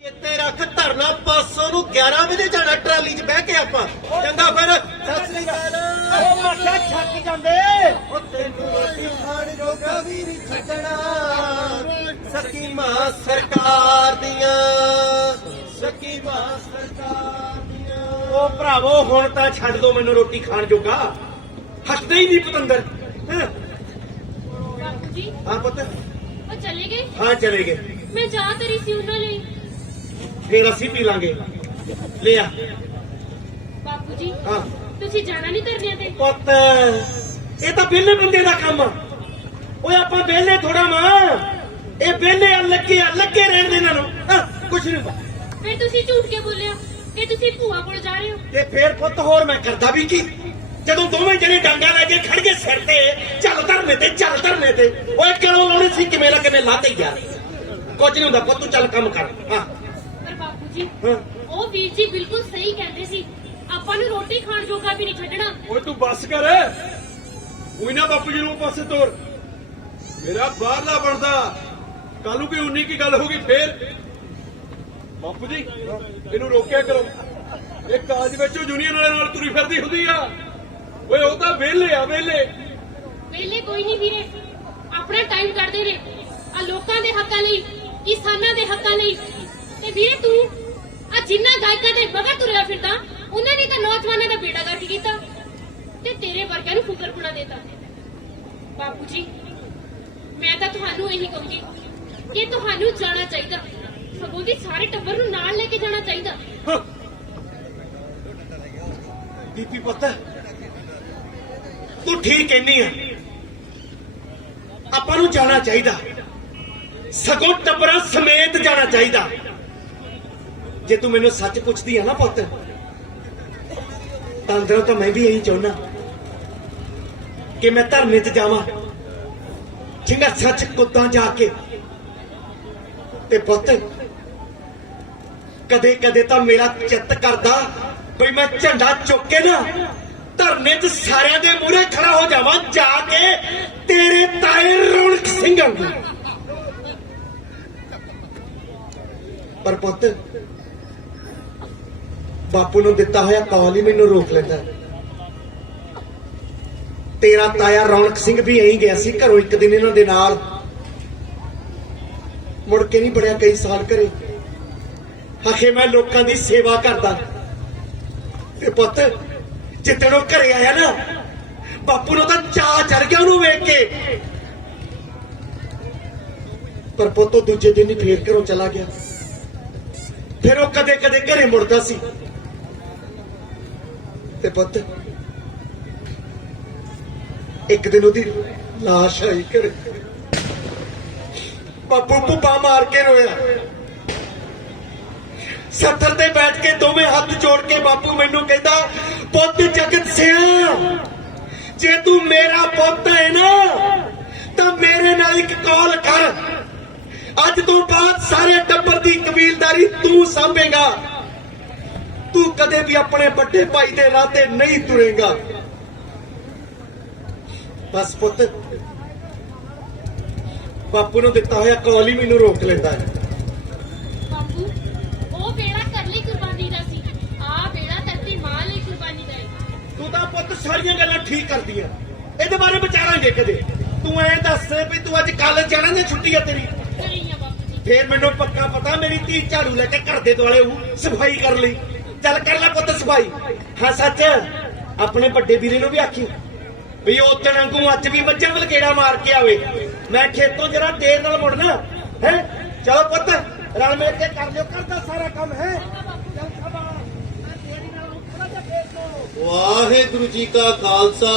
ਚੇਤੇ ਰੱਖ ਧਰਨਾ 500 ਨੂੰ 11 ਵਜੇ ਜਾਣਾ ਟਰਾਲੀ 'ਚ ਬਹਿ ਕੇ ਆਪਾਂ ਚੰਗਾ ਫਿਰ ਸਤਿ ਸ੍ਰੀ ਅਕਾਲ ਉਹ ਮੱਛਾ ਛੱਕ ਜਾਂਦੇ ਉਹ ਤੈਨੂੰ ਰੋਟੀ ਖਾਣ ਜੋਗਾ ਵੀ ਨਹੀਂ ਛੱਡਣਾ ਸਕੀਮਾਂ ਸਰਕਾਰ ਦੀਆਂ ਸਕੀਮਾਂ ਸਰਕਾਰ ਦੀਆਂ ਉਹ ਭਰਾਵੋ ਹੁਣ ਤਾਂ ਛੱਡ ਦੋ ਮੈਨੂੰ ਰੋਟੀ ਖਾਣ ਜੋਗਾ ਹੱਸਦੇ ਹੀ ਨਹੀਂ ਪਤੰਦਰ ਹੈਂ? ਬਾਪੂ ਜੀ ਹਾਂ ਪੁੱਤ ਉਹ ਚਲੇ ਗਏ। ਹਾਂ ਚਲੇ ਗਏ ਮੈਂ ਜਾ ਤਰੀ ਸੀ ਉਹਨਾਂ ਲਈ। ਫੇਰ ਅਸੀਂ ਪੀ ਲਾਂਗੇ ਲਿਆ ਬਾਪੂ ਜੀ ਹਾਂ ਤੁਸੀਂ ਜਾਣਾ ਨਹੀਂ ਧਰਨਿਆਂ ਤੇ। ਪੁੱਤ ਇਹ ਤਾਂ ਵਿਹਲੇ ਬੰਦੇ ਦਾ ਕੰਮ ਆ ਓਏ ਆਪਾਂ ਵਿਹਲੇ ਥੋੜਾ ਮਾਂ ਇਹ ਵਿਹਲੇ ਆ ਲੱਗੇ ਰਹਿਣ ਦੇ ਇਹਨਾਂ ਨੂੰ ਕੁਛ ਨਹੀਂ ਫਿਰ ਤੁਸੀਂ ਝੂਠ ਕੇ ਬੋਲਿਆ ਕਿ ਤੁਸੀਂ ਭੂਆ ਕੋਲ ਜਾ ਰਹੇ ਹੋ। ਤੇ ਫੇਰ ਪੁੱਤ ਹੋਰ ਮੈਂ ਕਰਦਾ ਵੀ ਕੀ ਜਦੋਂ ਦੋਵੇਂ ਜਣੇ ਡਾਂਗਾ ਲੈ ਕੇ ਖੜ ਗਏ ਸਿਰ ਤੇ ਚੱਲ ਧਰਨੇ ਤੇ ਓਏ ਕਿਉਂ ਲਾਉਣੀ ਸੀ ਕਿਵੇਂ ਲਾਤੇ ਯਾਰ ਕੁਝ ਨਹੀਂ ਹੁੰਦਾ ਪੁੱਤ ਤੂੰ ਚੱਲ ਕੰਮ ਕਰ ਹਾਂ ਪਰ ਬਾਪੂ ਜੀ ਹਾਂ ਉਹ ਵੀਰ ਜੀ ਬਿਲਕੁਲ ਸਹੀ ਕਹਿੰਦੇ ਸੀ ਆਪਾਂ ਨੂੰ ਰੋਟੀ ਖਾਣ ਜੋਗਾ ਵੀ ਨਹੀਂ ਛੱਡਣਾ। ਓਏ ਤੂੰ ਬੱਸ ਕਰ ਉਹੀ ਨਾ ਬਾਪੂ ਜੀ ਨੂੰ ਪਾਸੇ ਤੋਰ ਮੇਰਾ ਬਾਹਰਲਾ ਬਣਦਾ ਕੱਲ ਨੂੰ ਕੋਈ 19 ਕੀ ਗੱਲ ਹੋਗੀ ਫੇਰ ਬਾਪੂ ਜੀ ਇਹਨੂੰ ਰੋਕਿਆ ਕਰੋ ਇਹ ਕਾਲਜ ਵਿੱਚ ਜੂਨੀਅਰ ਵਾਲੇ ਨਾਲ ਤੁਰੀ ਫਿਰਦੀ ਹੁੰਦੀ ਆ ਓਏ ਉਹ ਤਾਂ ਵਿਹਲੇ ਆ ਵਿਹਲੇ ਵੇਲੇ ਕੋਈ ਨਹੀਂ ਵੀਰੇ ਆਪਣਾ ਟਾਈਮ ਕੱਢਦੇ ਨੇ ਆ ਲੋਕਾਂ ਦੇ ਹੱਕਾਂ ਲਈ ਕਿਸਾਨਾਂ ਦੇ ਹੱਕਾਂ ਲਈ। ਤੇ ਵੀਰੇ ਤੂੰ ਆ ਜਿੰਨਾ ਗਾਇਕਾਂ ਦੇ ਮਗਰ ਤੁਰਿਆ ਫਿਰਦਾ ਉਹਨਾਂ ਨੇ ਤਾਂ ਨੌਜਵਾਨਾਂ ਦਾ ਬੇੜਾ ਗਰਕ ਕੀਤਾ ਤੇ ਤੇਰੇ ਵਰਗਿਆਂ ਨੂੰ ਫੁਕਰਪੁਣਾ ਦੇਤਾ। ਬਾਪੂ ਜੀ ਮੈਂ ਤਾਂ ਤੁਹਾਨੂੰ ਇਹੀ ਕਹੂੰਗੀ ਕਿ ਤੁਹਾਨੂੰ ਜਾਣਾ ਚਾਹੀਦਾ ਸਗੋਂ ਦੀ ਸਾਰੇ ਟੱਬਰ ਨੂੰ ਨਾਲ ਲੈ ਕੇ ਜਾਣਾ ਚਾਹੀਦਾ। ਬੀਬੀ ਪੁੱਤ ਤੂੰ ਠੀਕ ਕਹਿੰਦੀ ਆ ਆਪਾਂ ਨੂੰ ਜਾਣਾ ਚਾਹੀਦਾ ਸਗੋਂ ਟੱਬਰਾਂ ਸਮੇਤ ਜਾਣਾ ਚਾਹੀਦਾ। ਜੇ ਤੂੰ ਮੈਨੂੰ ਸੱਚ ਪੁੱਛਦੀ ਆ ਨਾ ਪੁੱਤ ਤਾਂ ਅੰਦਰੋਂ ਤਾਂ ਮੈਂ ਵੀ ਇਹੀ ਚਾਹੁੰਦਾ ਕਿ ਮੈਂ ਧਰਨੇ 'ਚ ਜਾਵਾਂ ਜਿੰਗਾ ਸੱਚ ਕੁੱਦਾਂ ਜਾ ਕੇ ਤੇ ਪੁੱਤ ਕਦੇ ਕਦੇ ਤਾਂ ਮੇਰਾ ਚਿੱਤ ਕਰਦਾ ਬਈ ਮੈਂ ਝੰਡਾ ਚੁੱਕ ਕੇ ਨਾ ਧਰਨੇ 'ਚ ਸਾਰਿਆਂ ਦੇ ਮੂਹਰੇ ਖੜਾ ਹੋ ਜਾਵਾਂ ਜਾ ਕੇ ਤੇਰੇ ਤਾਏ ਰੌਣਕ ਸਿੰਘ ਵਾਂਗੂ। ਪਰ ਪੁੱਤ ਬਾਪੂ ਨੂੰ ਦਿੱਤਾ ਹੋਇਆ ਕਾਲ ਹੀ ਮੈਨੂੰ ਰੋਕ ਲੈਂਦਾ। ਤੇਰਾ ਤਾਇਆ ਰੌਣਕ ਸਿੰਘ ਵੀ ਐਂ ਗਿਆ ਸੀ ਘਰੋਂ ਇੱਕ ਦਿਨ ਇਹਨਾਂ ਦੇ ਨਾਲ ਮੁੜ ਕੇ ਨਹੀਂ ਬੜਿਆ ਕਈ ਸਾਲ ਘਰੇ ਆਖੇ ਮੈਂ ਲੋਕਾਂ ਦੀ ਸੇਵਾ ਕਰਦਾ। ਤੇ ਪੁੱਤ ਜਿੱਦਣ ਉਹ ਘਰੇ ਆਇਆ ਨਾ ਬਾਪੂ ਨੂੰ ਤਾਂ ਚਾਅ ਚੜ ਗਿਆ ਉਹਨੂੰ ਵੇਖ ਕੇ। ਪਰ ਪੁੱਤ ਉਹ ਦੂਜੇ ਦਿਨ ਹੀ ਫੇਰ ਘਰੋਂ ਚਲਾ ਗਿਆ। ਫਿਰ ਉਹ ਕਦੇ ਕਦੇ ਘਰੇ ਮੁੜਦਾ ਸੀ। ਤੇ ਪੁੱਤ ਇੱਕ ਦਿਨ ਉਹਦੀ ਲਾਸ਼ ਆਈ ਘਰੇ ਬਾਪੂ ਭੁੱਪਾ ਮਾਰ ਕੇ ਰੋਇਆ। ਸੱਥਰ ਤੇ ਬੈਠ ਕੇ ਦੋਵੇਂ ਹੱਥ ਜੋੜ ਕੇ ਬਾਪੂ ਮੈਨੂੰ ਕਹਿੰਦਾ ਪੁੱਤ ਜਗਤ ਸਿਆ ਜੇ ਤੂੰ ਮੇਰਾ ਪੁੱਤ ਹੈ ਨਾ ਤਾਂ ਮੇਰੇ ਨਾਲ ਇੱਕ ਕਾਲ ਕਰ। ਅੱਜ ਤੋਂ ਬਾਅਦ ਸਾਰੇ ਟੱਬਰ ਦੀ ਕਬੀਲਦਾਰੀ ਤੂੰ ਸਾਂਭੇਗਾ। ਤੂੰ ਕਦੇ ਵੀ ਆਪਣੇ ਵੱਡੇ ਭਾਈ ਦੇ ਰਾਹ ਤੇ ਨਹੀਂ ਤੁਰੇਗਾ। ਬਸ ਪੁੱਤ ਬਾਪੂ ਨੂੰ ਦਿੱਤਾ ਹੋਇਆ ਕਾਲ ਹੀ ਮੈਨੂੰ ਰੋਕ ਲੈਂਦਾ ਹੈ। ਬਾਪੂ ਉਹ ਵੇੜਾ ਕਰ ਲਈ ਕੁਰਬਾਨੀ ਦਾ ਸੀ ਆ ਵੇੜਾ ਧਰਤੀ ਮਾਂ ਲਈ ਕੁਰਬਾਨੀ ਦਾ ਹੈ। ਤੂੰ ਤਾਂ ਪੁੱਤ ਸਾਰੀਆਂ ਗੱਲਾਂ ਠੀਕ ਕਰਦੀਆਂ ਇਹਦੇ ਬਾਰੇ ਵਿਚਾਰਾਂਗੇ ਕਦੇ। ਤੂੰ ਐਂ ਦੱਸ ਵੀ ਤੂੰ ਅੱਜ ਕਾਲਜ ਜਾਣਾ ਜਾਂ ਛੁੱਟੀ ਆ ਤੇਰੀ? ਕਰੀ ਆ ਬਾਪੂ ਜੀ। ਫੇਰ ਮੈਨੂੰ ਪੱਕਾ ਪਤਾ ਮੇਰੀ ਧੀ ਝਾੜੂ ਲੈ ਕੇ ਘਰ ਦੇ ਦੁਆਲੇ ਸਫਾਈ ਕਰ ਲਈ। ਚੱਲ ਕਰ ਲੈ ਪੁੱਤ ਸਫਾਈ। ਹਾਂ ਸੱਚ ਆਪਣੇ ਵੱਡੇ ਵੀਰੇ ਨੂੰ ਵੀ ਆਖੀ ਵੀ ਉਹ ਉਤਣ ਵਾਂਗੂ ਅੱਜ ਵੀ ਮੱਝਾਂ ਵੱਲ ਗੇੜਾ ਮਾਰ ਕੇ ਆਵੇ। ਮੈਂ ਖੇਤੋਂ ਜਰਾ ਦੇਰ ਨਾਲ ਮੁੜਨਾ ਹੈ। ਚਲੋ ਪੁੱਤ ਰਲ ਮਿਲ ਕੇ ਕਰ ਲਿਓ ਕਰਦਾ ਸਾਰਾ ਕੰਮ ਹੈ। ਚੱਲ ਸ਼ਾਬਾਸ਼ ਮੈਂ ਤੇਰੀ ਨਾਲ ਥੋੜਾ ਜਿਹਾ ਫੇਰ ਲਓ। ਵਾਹਿਗੁਰੂ ਜੀ ਕਾ ਖਾਲਸਾ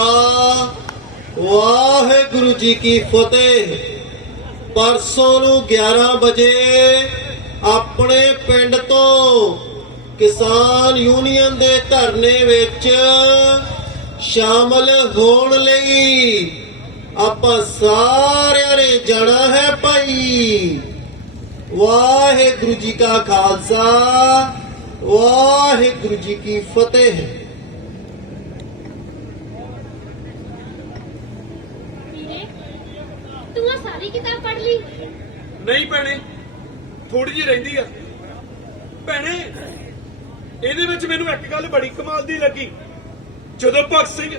ਵਾਹਿਗੁਰੂ ਜੀ ਕੀ ਫਤਿਹ। ਪਰਸੋਂ ਨੂੰ 11 ਵਜੇ ਆਪਣੇ ਪਿੰਡ ਤੋਂ ਕਿਸਾਨ ਯੂਨੀਅਨ ਦੇ ਧਰਨੇ ਵਿੱਚ ਸ਼ਾਮਲ ਹੋਣ ਲਈ ਆਪਾਂ ਸਾਰਿਆਂ ਨੇ ਜਾਣਾ ਹੈ ਭਾਈ। ਵਾਹਿਗੁਰੂ ਜੀ ਕਾ ਖਾਲਸਾ ਵਾਹਿਗੁਰੂ ਜੀ ਕੀ ਫਤਿਹ। ਵੀਰੇ ਤੂੰ ਆ ਸਾਰੀ ਕਿਤਾਬ ਪੜ੍ਹ ਲਈ? ਨਹੀਂ ਭੈਣੇ ਥੋੜੀ ਜਿਹੀ ਰਹਿੰਦੀ ਆ ਭੈਣੇ ਇਹਦੇ ਵਿੱਚ ਮੈਨੂੰ ਇੱਕ ਗੱਲ ਬੜੀ ਕਮਾਲ ਦੀ ਲੱਗੀ। ਜਦੋਂ ਭਗਤ ਸਿੰਘ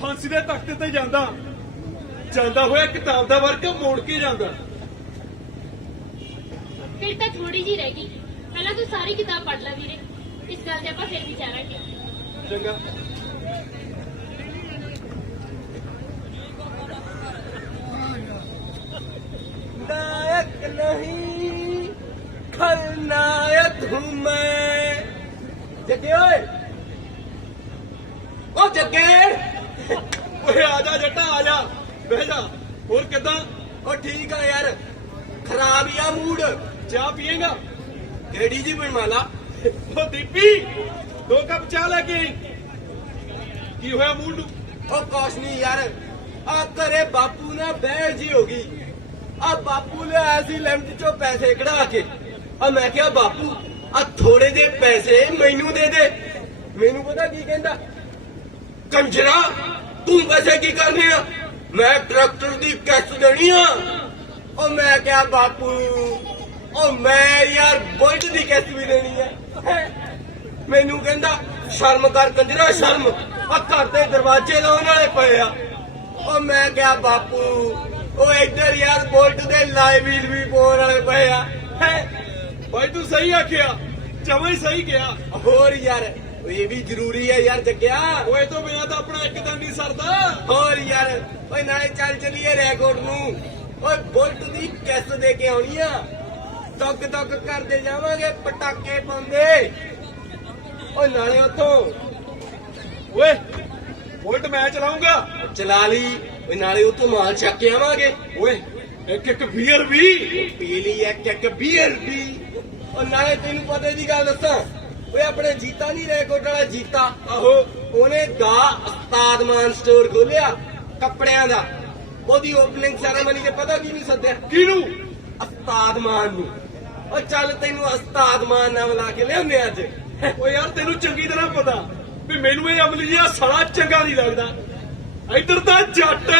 ਫਾਂਸੀ ਦੇ ਤਖਤ ਤੇ ਜਾਂਦਾ ਹੋਇਆ ਕਿਤਾਬ ਦਾ ਵਰਕ ਮੋੜ ਕੇ ਜਾਂਦਾ। ਫਿਰ ਤਾਂ ਥੋੜੀ ਜੀ ਰਹਿ ਗਈ। ਪਹਿਲਾਂ ਤੂੰ ਸਾਰੀ ਕਿਤਾਬ ਪੜ੍ਹ ਲੈ ਵੀਰੇ, ਇਸ ਗੱਲ ਤੇ ਆਪਾਂ ਫਿਰ ਵਿਚਾਰਾਂਗੇ। ਚੰਗਾ। नायक नहीं खलनायक हूँ मैं। जग्गे ओए, ओ जग्गे, ਓਏ ਆ ਜਾ ਜੱਟਾ ਆ ਜਾ, ਬਹਿ ਜਾ। ਹੋਰ ਕਿੱਦਾਂ? ओ ठीक है यार, खराब या मूड। ਚਾਹ ਪੀਏਗਾ? केड़ी जी बनवा ला। ਓ ਦੀਪੀ 2 ਕੱਪ ਚਾਹ ਲੈ ਕੇ ਆਈ। ਕੀ ਹੋਇਆ ਮੂੰਹ ਨੂੰ? ओ कुछ नहीं यार, आ घरे बापू ना बहन जी होगी। आ बापू ले आया सी लिमिट चो पैसे कढ़ा के। आ मैं क्या बापू आ थोड़े जे पैसे मैनू दे दे। मैनू पता की कहंदा, कंजरा तू पैसे की करने आ, मैं ट्रैक्टर दी किस्त देनी आ। ओ मैं क्या बापू, ओ मैं यार बुलेट दी किस्त भी देनी है। मैनू कहंदा शर्म कर कंजरा शर्म, आ घर दे दरवाजे लाने वाले पए आ। ओ मैं क्या बापू, ओ इधर यार बुलेट दे लाए व्हील भी पाउण वाले पए आ। ਭਾਈ ਤੂੰ ਸਹੀ ਆਖਿਆ, ਜਮਾਂ ਹੀ ਸਹੀ ਕਿਹਾ। ਹੋਰ ਯਾਰ ਇਹ ਵੀ ਜ਼ਰੂਰੀ ਹੈ ਯਾਰ ਜੱਗਿਆ। ਓਏ ਤੋਂ ਬਿਨਾਂ ਤਾਂ ਆਪਣਾ ਇੱਕ ਦਿਨ ਨਹੀਂ ਸਰਦਾ। ਹੋਰ ਯਾਰ ਓਏ ਨਾਲੇ ਚੱਲ ਚੱਲੀਏ ਰੈਕੋਰਡ ਨੂੰ। ਓਏ ਬੁਲਟ ਦੀ ਕਿਸ਼ਤ ਦੇ ਕੇ ਆਉਣੀ ਆ, ਦੁੱਗ ਦੁੱਗ ਕਰਦੇ ਜਾਵਾਂਗੇ ਪਟਾਕੇ ਪਾਉਂਦੇ। ਓਏ ਨਾਲੇ ਉੱਥੋਂ ਓਏ ਬੁਲਟ ਮੈਂ ਚਲਾਉਂਗਾ। ਚਲਾ ਲਈ। ਓਏ ਨਾਲੇ ਉੱਥੋਂ ਮਾਲ ਛੱਕ ਕੇ ਆਵਾਂਗੇ। ਓਏ ਇੱਕ ਬੀਅਰ ਵੀ ਪੀ ਲਈ ਇੱਕ ਬੀਅਰ ਵੀ। ਓ ਨਾਲੇ ਤੈਨੂੰ ਪਤਾ ਦੀ ਗੱਲ ਦੱਸਾਂ, ਓਏ ਆਪਣੇ ਜੀਤਾ ਨਹੀਂ ਰੈਕੋਰਡ ਵਾਲਾ ਜੀਤਾ, ਆਹੋ ਉਹਨੇ ਦਾ ਉਸਤਾਦ ਮਾਨ ਸਟੋਰ ਖੋਲਿਆ ਕੱਪੜਿਆਂ ਦਾ। ਉਹਦੀ ਓਪਨਿੰਗ ਸੈਰੇਮਨੀ ਤੇ ਪਤਾ ਕੀ ਨਹੀਂ ਸੱਦਿਆ? ਕਿਹਨੂੰ? ਉਸਤਾਦ ਮਾਨ ਨੂੰ। ਓ ਚੱਲ ਤੈਨੂੰ ਉਸਤਾਦ ਮਾਨ ਨਾਲ ਮਿਲਾ ਕੇ ਲਿਆਉਂਦੇ ਅੱਜ। ਓ ਯਾਰ ਤੈਨੂੰ ਚੰਗੀ ਤਰ੍ਹਾਂ ਪਤਾ ਵੀ ਮੈਨੂੰ ਇਹ ਅਮਲੀ ਜਿਹਾ ਸਾਲਾ ਚੰਗਾ ਨਹੀਂ ਲੱਗਦਾ। ਇੱਧਰ ਤਾਂ ਜੱਟ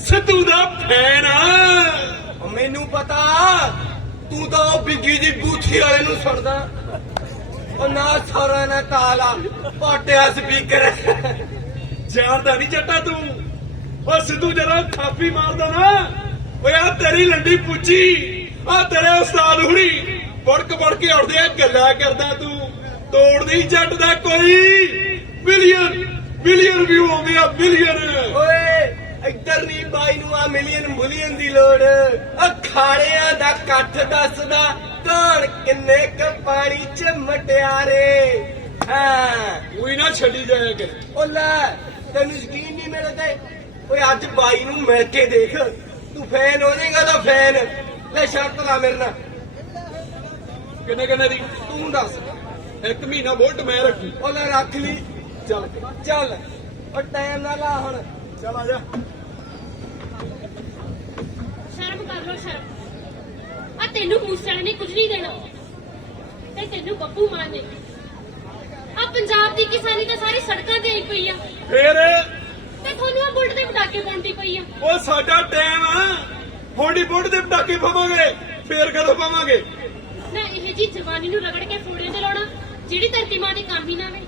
ਸਿੱਧੂ ਦਾ ਫੈਨ ਆ। ਓ ਮੈਨੂੰ ਪਤਾ ਤੂੰ ਤਾਂ ਉਹ ਬਿੱਗੀ ਦੀ ਬੂਥੀ ਵਾਲੇ ਨੂੰ ਸੁਣਦਾ। ਓ ਨਾ ਸਾਰਾ ਨਾ ਤਾਲਾ ਪਾਟਿਆ ਸਪੀਕਰ। ਜਾਣਦਾ ਨਹੀਂ ਜੱਟਾ ਤੂੰ। ਓ ਸਿੱਧੂ ਜਦੋਂ ਥਾਪੀ ਮਾਰਦਾ ਨਾ, ਓਏ ਆ ਤੇਰੀ ਲੰਡੀ ਪੁੱਛੀ, ਆ ਤੇਰੇ ਉਸਤਾਦ ਹੁਣੀ ਬੜਕ ਕੇ ਆਉਂਦੇ ਆ, ਗੱਲਾਂ ਕਰਦਾ ਤੂੰ। ਤੋੜਦੀ ਜੱਟ ਦਾ ਕੋਈ ਬਿਲੀਅਨ ਵਿਊ ਆਉਂਦੇ ਆ, ਬਿਲੀਅਨ। ਓਏ ਇੱਧਰ ਨਹੀਂ ਬਾਈ ਨੂੰ ਆ ਮਿਲੀਅਨ ਦੀ ਲੋੜ। ਅਖਾੜਿਆਂ ਦਾ ਇਕੱਠ ਦੱਸਦਾ ਕੌਣ ਕਿੰਨੇ ਕ ਪਾਣੀ ਚ ਮਟਿਆਰੇ। ਹਾਂ ਉਹੀ ਨਾ ਛੱਡੀ ਜਾਇਆ ਕਿ ਓ ਲੈ ਤੈਨੂੰ ਯਕੀਨ ਨਹੀਂ ਮੇਰੇ ਤੇ? ਓਏ ਅੱਜ ਬਾਈ ਨੂੰ ਮਿਲ ਕੇ ਦੇਖ, ਤੂੰ ਫੈਨ ਹੋ ਜਾਏਗਾ ਤਾਂ ਫੈਨ। ਲੈ ਸ਼ਰਤ ਲਾ ਮੇਰੇ ਨਾਲ। ਕਿੰਨੇ ਦੀ? ਤੂੰ ਦੱਸ। 1 ਮਹੀਨਾ ਬੁਲਟ ਮੈਂ ਰੱਖੀ। ਓ ਲੈ ਰੱਖ ਲਈ। ਚੱਲ ਚੱਲ ਓ ਟਾਈਮ ਨਾ ਲਾ ਹੁਣ। ਚੱਲ ਆ ਜਾ। ਸ਼ਰਮ ਕਰ ਲੋ ਸ਼ਰਮ। ਆ ਤੈਨੂੰ ਪੁੱਛਣ ਨੇ ਕੁਝ ਨਹੀਂ ਦੇਣਾ, ਤੇ ਤੈਨੂੰ ਬੱਬੂ ਮਾਨ ਨੇ। ਆ ਪੰਜਾਬ ਦੀ ਕਿਸਾਨੀ ਤਾਂ ਸਾਰੀ ਸੜਕਾਂ ਤੇ ਆਈ ਪਈ ਆ, ਫੇਰ ਤੇ ਤੁਹਾਨੂੰ ਆ ਬੁਲਟ ਦੇ ਪਟਾਕੇ ਪਾਉਂਦੀ ਪਈ ਆ। ਉਹ ਸਾਡਾ ਟਾਈਮ ਆ, ਹੁਣ ਹੀ ਬੁਲਟ ਦੇ ਪਟਾਕੇ ਪਾਵਾਂਗੇ, ਫੇਰ ਕਦੋਂ ਪਾਵਾਂਗੇ? ਨਾ ਇਹ ਜੀ ਜਵਾਨੀ ਨੂੰ ਰਗੜ ਕੇ ਫੋੜੇ ਤੇ ਲਾਉਣਾ, ਜਿਹੜੀ ਧਰਤੀ ਮਾਂ ਦੇ ਕੰਮ ਹੀ ਨਾ ਆਵੇ।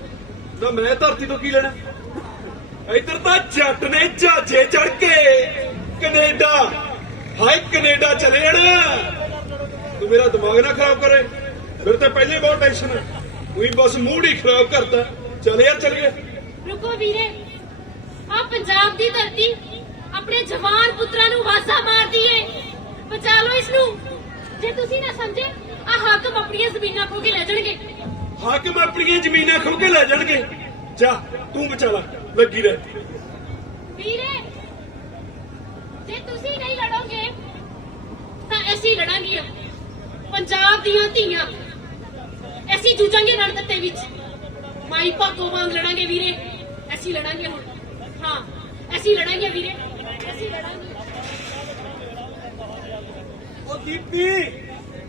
ਨਾ ਮੈਂ ਧਰਤੀ ਤੋਂ ਕੀ ਲੈਣਾ? ਇੱਧਰ ਤਾਂ ਜੱਟ ਨੇ ਜਹਾਜ਼ੇ ਚੜ ਕੇ ਕੈਨੇਡਾ, ਹਾਏ ਕੈਨੇਡਾ ਚਲੇ ਜਾਣਾ। ਤੂੰ ਮੇਰਾ ਦਿਮਾਗ ਨਾ ਖਰਾਬ ਕਰੇ, ਫਿਰ ਤਾਂ ਪਹਿਲੇ ਬਹੁਤ ਟੈਨਸ਼ਨ ਹੈ। ਉਹੀ ਬਸ ਮੂਡ ਹੀ ਖਰਾਬ ਕਰਤਾ। ਚੱਲ ਯਾਰ ਚੱਲੀਏ। ਰੁਕੋ ਵੀਰੇ, ਆ ਪੰਜਾਬ ਦੀ ਧਰਤੀ ਆਪਣੇ ਜਵਾਨ ਪੁੱਤਰਾਂ ਨੂੰ ਵਾਸਾ ਮਾਰਦੀ ਏ। ਬਚਾ ਲਓ ਇਸ ਨੂੰ। ਜੇ ਤੁਸੀਂ ਨਾ ਸਮਝੇ, ਆ ਹਾਕਮ ਆਪਣੀਆਂ ਜ਼ਮੀਨਾਂ ਖੋ ਕੇ ਲੈ ਜਾਣਗੇ। ਹਾਕਮ ਆਪਣੀਆਂ ਜ਼ਮੀਨਾਂ ਖੋ ਕੇ ਲੈ ਜਾਣਗੇ। ਜਾ ਤੂੰ ਬਚਾ ਲਾ, ਲੱਗੀ ਰਹਿ। ਵੀਰੇ, ਜੇ ਤੁਸੀਂ ਨਹੀਂ ਲੜੋਗੇ ਤਾਂ ਅਸੀਂ ਲੜਾਂਗੀਆਂ। ਪੰਜਾਬ ਦੀਆਂ ਧੀਆਂ ਅਸੀਂ ਜੂਝਾਂਗੇ ਰਣਦੱਤੇ ਵਿੱਚ। ਮਾਈ ਭਾਗੋ ਵਾਂਗ ਲੜਾਂਗੇ ਵੀਰੇ, ਅਸੀਂ ਲੜਾਂਗੇ ਹੁਣ। ਹਾਂ ਅਸੀਂ ਲੜਾਂਗੇ ਵੀਰੇ, ਅਸੀਂ ਲੜਾਂਗੇ। ਉਹ ਦੀਪੀ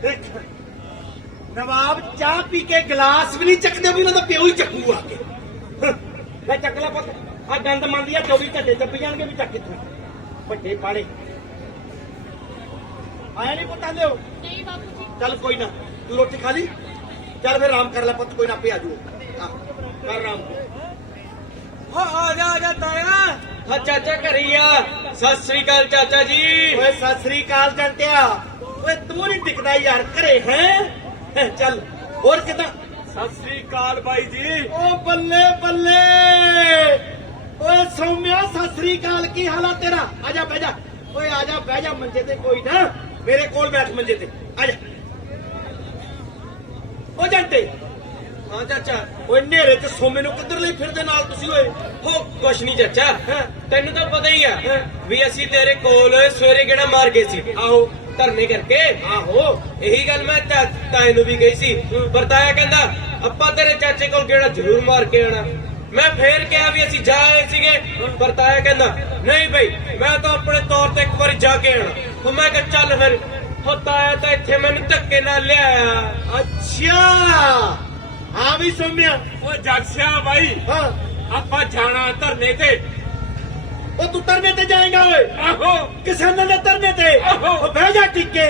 ਦੇਖ, ਨਵਾਬ ਚਾਹ ਪੀ ਕੇ ਗਲਾਸ ਵੀ ਨਹੀਂ ਚੱਕਦੇ, ਵੀ ਉਹਨਾਂ ਦਾ ਪਿਓ ਹੀ ਚੱਕੂ ਆ ਕੇ। ਲੈ ਚੱਕ ਲੈ ਪੁੱਤ, ਆ ਗੰਦ ਮੰਦੀ ਆ 24 ਝੱਡੇ ਚੱਪੀ ਜਾਣਗੇ ਵੀ ਚੱਕ ਕਿੱਥੋਂ ਵੱਡੇ ਪਾਲੇ। ਆਇਆ ਨਹੀਂ ਪੁੱਤਾਂ ਲਿਓ। ਨਹੀਂ ਬਾਪੂ ਜੀ। ਚੱਲ ਕੋਈ ਨਾ, ਤੂੰ ਰੋਟੀ ਖਾ ਲਈ। ਚੱਲ ਫਿਰ ਆਰਾਮ ਕਰ ਲੈ ਪੁੱਤ, ਕੋਈ ਨਾ ਆਪੇ ਆ ਜੂ ਕਰ ਆਰਾਮ। ਹੋ ਆ ਜਾ ਤਾਇਆ। ਹਾਂ ਚਾਚਾ ਘਰੀ ਆ। ਸਤਿ ਸ੍ਰੀ ਅਕਾਲ ਚਾਚਾ ਜੀ। ਓਏ ਸਤਿ ਸ੍ਰੀ ਅਕਾਲ ਜੰਟਿਆ। ਓਏ ਤੂੰ ਨਹੀਂ ਟਿਕਦਾ ਯਾਰ ਘਰੇ ਹੈ। ਚੱਲ ਹੋਰ ਕਿਦਾਂ? ਸਤਿ ਸ੍ਰੀ ਅਕਾਲ ਬਾਈ ਜੀ। ਓ ਬੱਲੇ ਬੱਲੇ। ਓਏ ਸੌਮਿਆ ਸਤਿ ਸ੍ਰੀ ਅਕਾਲ, ਕੀ ਹਾਲ ਆ ਤੇਰਾ? ਆ ਜਾ ਬਹਿ ਜਾ। ਓਏ ਆ ਜਾ ਬਹਿ ਜਾ ਮੰਜੇ ਤੇ, ਕੋਈ ਨਾ ਮੇਰੇ ਕੋਲ ਬੈਠ ਮੰਜੇ ਤੇ, ਆ ਜਾ। ਓ ਜੰਟੇ। ਹਾਂ ਚਾਚਾ। ਓਏ ਨੇਰੇ ਤੇ ਸੋਮੇ ਨੂੰ ਕਿੱਧਰ ਲਈ ਫਿਰਦੇ ਨਾਲ ਤੁਸੀਂ? ਓਏ ਹੋ ਕੁਛ ਨਹੀਂ ਚਾਚਾ, ਹੈਂ? ਤੈਨੂੰ ਤਾਂ ਪਤਾ ਹੀ ਆ ਹੈਂ? ਵੀ ਅਸੀਂ ਤੇਰੇ ਕੋਲ ਸਵੇਰੇ ਕਿਹੜਾ ਮਾਰ ਗਏ ਸੀ। ਆਹੋ ਧਰਨੇ ਕਰਕੇ। ਆਹੋ ਇਹੀ ਗੱਲ ਮੈਂ ਤਾਏ ਨੂੰ ਵੀ ਕਹੀ ਸੀ, ਪਰ ਤਾਇਆ ਕਹਿੰਦਾ ਆਪਾਂ ਤੇਰੇ ਚਾਚੇ ਕੋਲ ਕਿਹੜਾ ਜ਼ਰੂਰ ਮਾਰ ਕੇ ਆਣਾ। ਮੈਂ ਫੇਰ ਕਿਹਾ ਵੀ ਅਸੀਂ ਜਾ ਆਏ ਸੀਗੇ, ਪਰ ਤਾਇਆ ਕਹਿੰਦਾ ਨਹੀਂ ਬਈ ਮੈਂ ਤਾਂ ਆਪਣੇ ਤੌਰ ਤੇ ਇੱਕ ਵਾਰੀ ਜਾ ਕੇ ਆਣਾ। ਹੁਣ ਮੈਂ ਕਿਹਾ ਚੱਲ ਫਿਰ। ਹੋ ਤਾਇਆ ਤਾਂ ਇੱਥੇ ਮੈਨੂੰ ਧੱਕੇ ਨਾਲ ਲਿਆਇਆ। ਅੱਛਾ ਹਾਂ ਵੀ ਸੋਮਿਆ। ਓ ਜਗਸਿਆ ਬਾਈ, ਹਾਂ ਆਪਾਂ ਜਾਣਾ ਧਰਨੇ ਤੇ। ਉਹ ਤੂੰ ਧਰਨੇ ਤੇ ਜਾਏਗਾ? ਓਏ ਆਹੋ ਕਿਸਾਨਾਂ ਦੇ ਧਰਨੇ ਤੇ? ਆਹੋ। ਉਹ ਬਹਿ ਜਾ ਟਿੱਕੇ।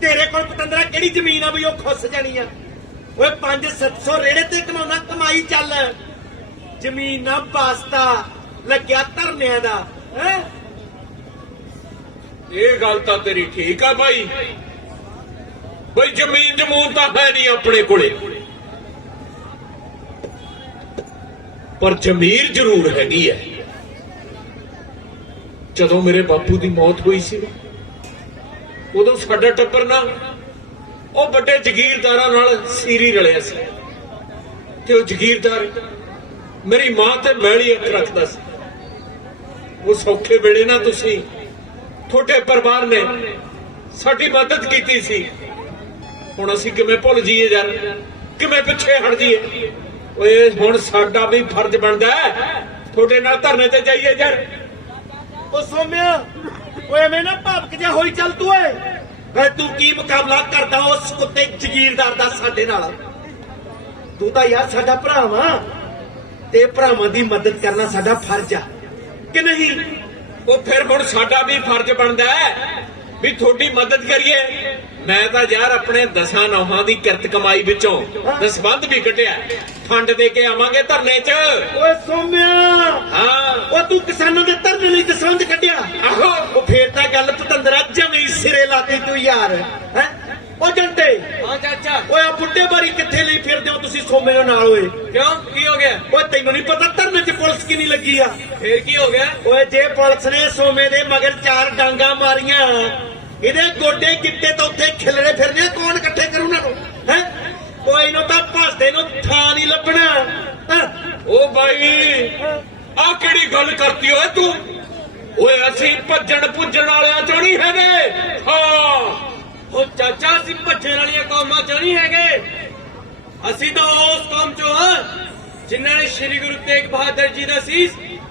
ਤੇਰੇ ਕੋਲ ਪਤੰਦਰਾ ਕਿਹੜੀ ਜ਼ਮੀਨ ਆ ਵੀ ਉਹ ਖੁੱਸ ਜਾਣੀ ਆ? ਓਏ 500-700 ਰੇੜੇ ਤੇ ਕਮਾਉਣਾ, ਕਮਾਈ ਚੱਲ। ਜ਼ਮੀਨਾਂ ਵਾਸਤਾ ਲੱਗਿਆ ਧਰਨਿਆਂ ਦਾ ਹੈ। ਇਹ ਗੱਲ ਤਾਂ ਤੇਰੀ ਠੀਕ ਆ ਬਾਈ, ਬਈ ਜ਼ਮੀਨ ਜਮੂਨ ਤਾਂ ਹੈ ਨਹੀਂ ਆਪਣੇ ਕੋਲੇ, ਪਰ ਜ਼ਮੀਰ ਜ਼ਰੂਰ ਹੈਗੀ ਹੈ। ਜਦੋਂ ਮੇਰੇ ਬਾਪੂ ਦੀ ਮੌਤ ਹੋਈ ਸੀ ਉਦੋਂ ਸਾਡਾ ਟੱਬਰ ਨਾ ਉਹ ਵੱਡੇ ਜ਼ਗੀਰਦਾਰਾਂ ਨਾਲ ਸੀਰੀ ਰਲਿਆ ਸੀ, ਤੇ ਉਹ ਜ਼ਗੀਰਦਾਰ ਮੇਰੀ ਮਾਂ ਤੇ ਮੈਲੀ ਅੱਖ ਰੱਖਦਾ ਸੀ। ਉਹ ਸੌਖੇ ਵੇਲੇ ਨਾ ਤੁਸੀਂ ਤੁਹਾਡੇ ਪਰਿਵਾਰ ਨੇ ਸਾਡੀ ਮਦਦ ਕੀਤੀ ਸੀ, ਹੁਣ ਅਸੀਂ ਕਿਵੇਂ ਭੁੱਲ ਜਾਈਏ ਯਾਰ, ਕਿਵੇਂ ਪਿੱਛੇ ਹਟ ਜਾਈਏ? ਓਏ ਹੁਣ ਸਾਡਾ ਵੀ ਫਰਜ਼ ਬਣਦਾ ਹੈ ਤੁਹਾਡੇ ਨਾਲ ਧਰਨੇ ਤੇ ਜਾਈਏ ਯਾਰ। ਉਹ ਸੋਮਿਆ ਓਏ ਐਵੇਂ ਨਾ ਭਾਵਕ ਜਿਹਾ ਹੋਈ ਚੱਲ ਤੂੰ। ਓਏ ਵੇ ਤੂੰ ਕੀ ਮੁਕਾਬਲਾ ਕਰਦਾ ਉਸ ਕੁੱਤੇ ਜ਼ਗੀਰਦਾਰ ਦਾ ਸਾਡੇ ਨਾਲ? ਤੂੰ ਤਾਂ ਯਾਰ ਸਾਡਾ ਭਰਾ ਵਾ, ਤੇ ਭਰਾਵਾਂ ਦੀ ਮਦਦ ਕਰਨਾ ਸਾਡਾ ਫਰਜ਼ ਆ ਕਿ ਨਹੀਂ? ਉਹ ਫਿਰ ਹੁਣ ਸਾਡਾ ਵੀ ਫਰਜ਼ ਬਣਦਾ ਹੈ ਵੀ ਤੁਹਾਡੀ ਮਦਦ ਕਰੀਏ। ਮੈਂ ਤਾਂ ਯਾਰ ਆਪਣੇ 10 ਨੌਹਾਂ ਦੀ ਕਿਰਤ ਕਮਾਈ ਵਿੱਚੋਂ ਦਸਬੰਧ ਵੀ ਕੱਢਿਆ, ਫੰਡ ਦੇ ਕੇ ਆਵਾਂਗੇ ਧਰਨੇ 'ਚ। ਓਏ ਸੋਮਿਆ ਹਾਂ ਉਹ ਤੂੰ ਕਿਸਾਨਾਂ ਦੇ ਧਰਨੇ ਲਈ ਦਸਵੰਧ ਕੱਢਿਆ? ਆਹੋ। ਉਹ ਫੇਰ ਤਾਂ ਗੱਲ ਪਤੰਦਰਾ ਜਮੀ ਸਿਰੇ ਲਾਤੀ ਤੂੰ ਯਾਰ ਹੈ। ਉਹ ਜੰਟੇ ਹਾਂ ਚਾਚਾ। ਓਏ ਆ ਬੁੱਢੇ ਬਾਰੀ ਕਿੱਥੇ ਲਈ ਫਿਰਦੇ ਹੋ ਤੁਸੀਂ ਸੋਮੇ ਦੇ ਨਾਲ? ਓਏ ਕਿਉਂ ਕੀ ਹੋ ਗਿਆ? ਓਏ ਤੈਨੂੰ ਨਹੀਂ ਪਤਾ ਧਰਨੇ 'ਚ ਪੁਲਿਸ ਕਿੰਨੀ ਲੱਗੀ ਆ? ਫੇਰ ਕੀ ਹੋ ਗਿਆ? ਓਏ ਜੇ ਪੁਲਿਸ ਨੇ ਸੋਮੇ ਦੇ ਮਗਰ 4 ਡਾਂਗਾ ਮਾਰੀਆਂ, ਇਹਦੇ ਗੋਡੇ ਗਿੱਟੇ ਤੋਂ ਉੱਥੇ ਖਿਲਰੇ ਫਿਰਨੇ, ਕੌਣ ਇਕੱਠੇ ਕਰੂ ਉਹਨਾਂ ਨੂੰ ਹੈ? ਓਏ ਇਹਨੂੰ ਤਾਂ ਭਸਦੇ ਨੂੰ ਥਾਂ ਨਹੀਂ ਲੱਭਣਾ। ਹੈਂ? ਉਹ ਬਾਈ ਆਹ ਕਿਹੜੀ ਗੱਲ ਕਰਤੀ ਓਏ ਤੂੰ? ਓਏ ਅਸੀਂ ਭੱਜਣ ਭੁੱਜਣ ਵਾਲਿਆਂ ਚੋਂ ਨਹੀਂ ਹੈਗੇ। ਹਾਂ ਹੋ ਚਾਚਾ, ਅਸੀਂ ਭੱਜਣ ਵਾਲੀਆਂ ਕੌਮਾਂ ਚੋਂ ਨਹੀਂ ਹੈਗੇ, ਅਸੀਂ ਤਾਂ ਉਸ ਕੌਮ ਚੋਂ ਹਾਂ ਜਿਨ੍ਹਾਂ ਨੇ ਸ਼੍ਰੀ ਗੁਰੂ ਤੇਗ ਬਹਾਦਰ ਜੀ ਦਾ ਸੀਸ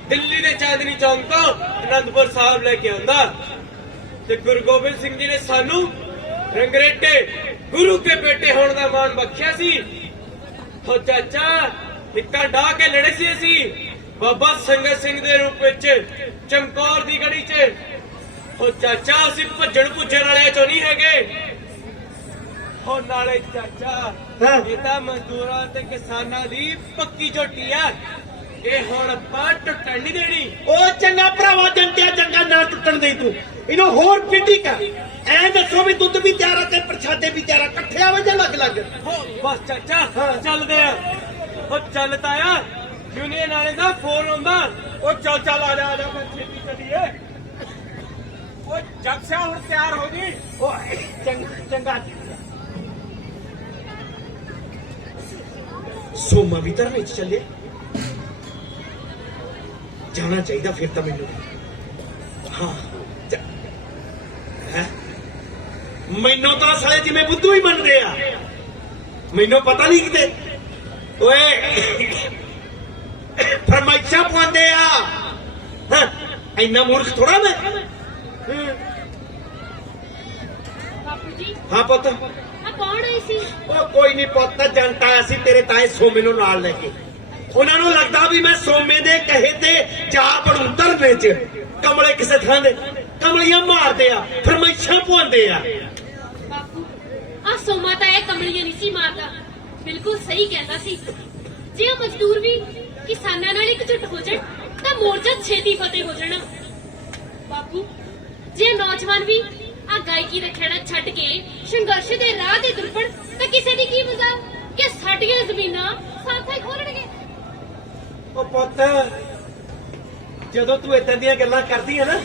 ਦਿੱਲੀ ਦੇ ਚਾਂਦਨੀ ਚੌਂਕ ਤੋਂ ਅਨੰਦਪੁਰ ਸਾਹਿਬ ਲੈ ਕੇ ਆਂਦਾ, ਤੇ ਗੁਰੂ ਗੋਬਿੰਦ ਸਿੰਘ ਜੀ ਨੇ ਸਾਨੂੰ ਰੰਗਰੇਟੇ ਗੁਰੂ ਕੇ ਬੇਟੇ ਹੋਣ ਦਾ ਮਾਣ ਬਖਸ਼ਿਆ ਸੀ। ਹੋ ਚਾਚਾ, ਹਿੱਕਾਂ ਢਾਹ ਕੇ ਲੜੇ ਸੀ ਅਸੀਂ ਬਾਬਾ ਸੰਗਤ ਸਿੰਘ ਦੇ ਰੂਪ ਵਿੱਚ ਚਮਕੌਰ ਦੀ ਗੜੀ 'ਚ। ਹੋ ਚਾਚਾ, ਅਸੀਂ ਭੱਜਣ ਭੁੱਜਣ ਵਾਲਿਆਂ ਚੋਂ ਨਹੀਂ ਹੈਗੇ। ਹੋ ਨਾਲੇ ਚਾਚਾ, ਇਹ ਤਾਂ ਮਜ਼ਦੂਰਾਂ ਤੇ ਕਿਸਾਨਾਂ ਦੀ ਪੱਕੀ ਝੋਟੀ ਆ, ਇਹ ਹੁਣ ਆਪਾਂ ਟੁੱਟਣ ਨਹੀਂ ਦੇਣੀ। ਉਹ ਚੰਗਾ ਭਰਾਵਾ ਜੰਟਿਆ, ਚੰਗਾ ਨਾ ਟੁੱਟਣ ਦੇ ਤੂੰ, ਇਹਨੂੰ ਹੋਰ ਪਿੱਟੀ ਕਰ। ਐ ਦੱਸੋ ਵੀ ਦੁੱਧ ਵੀ ਤਿਆਰ ਆ ਤੇ ਪ੍ਰਸ਼ਾਦੇ ਵੀ ਤਿਆਰ ਆ, ਇਕੱਠੇ ਆਵੇ ਜਾਂ ਲੱਗ ਲੱਗ? ਹੋ ਬਸ ਚਾਚਾ, ਹਾਂ। ਚੱਲਦੇ ਆ। ਉਹ ਚੱਲ ਤਾਇਆ, ਯੂਨੀਅਨ ਵਾਲੇ ਦਾ ਫੋਨ ਆਉਂਦਾ। ਉਹ ਚੱਲ ਚੱਲ ਆ ਜਾ ਫਿਰ ਛੇਤੀ ਚੱਲੀਏ। ਉਹ ਜਗਸਿਆ ਹੁਣ ਤਿਆਰ ਹੋ ਜੀ। ਓਏ ਚੰਗਾ ਸੋਮਾ ਵੀ ਧਰਨੇ 'ਚ ਚੱਲੇ, ਜਾਣਾ ਚਾਹੀਦਾ ਫਿਰ ਤਾਂ ਮੈਨੂੰ। ਹਾਂ ਹੈ ਮੈਨੂੰ ਤਾਂ ਸਾਲੇ ਜਿਵੇਂ ਬੁੱਧੂ ਹੀ ਮੰਨਦੇ ਆ, ਮੈਨੂੰ ਪਤਾ ਨਹੀਂ ਕਿਤੇ ਓਏ ਫਰਮਾਇਸ਼ਾਂ ਪਾਉਂਦੇ ਆ। ਹਾਂ ਇੰਨਾ ਮੂਰਖ ਥੋੜਾ ਮੈਂ। ਬਾਪੂ ਜੀ ਹਾਂ ਪੁੱਤ। ਆ ਕੌਣ ਆਈ ਸੀ? ਉਹ ਕੋਈ ਨਹੀਂ ਪੁੱਤ, ਜਨਤਾ ਆਇਆ ਸੀ ਤੇਰੇ ਤਾਏ ਸੋਮੇ ਨੂੰ ਨਾਲ ਲੈ ਕੇ। ਉਹਨਾਂ ਨੂੰ ਲੱਗਦਾ ਵੀ ਮੈਂ ਸੋਮੇ ਦੇ ਕਹੇ ਤੇ ਜਾ ਬੜੂ ਧਰਨੇ 'ਚ। ਕਮਲੇ ਕਿਸੇ ਥਾਂ ਦੇ ਕਮਲੀਆਂ ਮਾਰਦੇ ਆ, ਫਰਮਾਇਸ਼ਾਂ ਪਵਾਉਂਦੇ ਆ। ਬਾਪੂ ਆ ਸੋਮਾ ਤਾਂ ਇਹ ਕਮਲੀਆਂ ਨਹੀਂ ਸੀ ਮਾਰਦਾ, ਬਿਲਕੁਲ ਸਹੀ ਕਹਿੰਦਾ ਸੀ। ਜੇ ਉਹ ਮਜ਼ਦੂਰ ਵੀ ਕਿਸਾਨਾਂ ਨਾਲ ਇਕਜੁੱਟ ਹੋ ਜਾਣ ਤਾਂ ਮੋਰਚਾ ਛੇਤੀ ਫਤਿਹ ਹੋ ਜਾਣਾ। ਬਾਪੂ, ਜੇ ਨੌਜਵਾਨ ਵੀ ਆ ਗਾਇਕੀ ਦਾ ਖੇੜਾ ਛੱਡ ਕੇ ਸੰਘਰਸ਼ ਦੇ ਰਾਹ ਤੇ ਤੁਰਪਣ ਤਾਂ ਕਿਸੇ ਦੀ ਕੀ ਮਜ਼ਾਲ ਕਿ ਸਾਡੀਆਂ ਜ਼ਮੀਨਾਂ ਸਾਥਾਂ ਹੀ ਖੋਲਣਗੇ। ਉਹ ਪੁੱਤ, ਜਦੋਂ ਤੂੰ ਇਦਾਂ ਦੀਆਂ ਗੱਲਾਂ ਕਰਦੀ ਹੈ ਨਾ,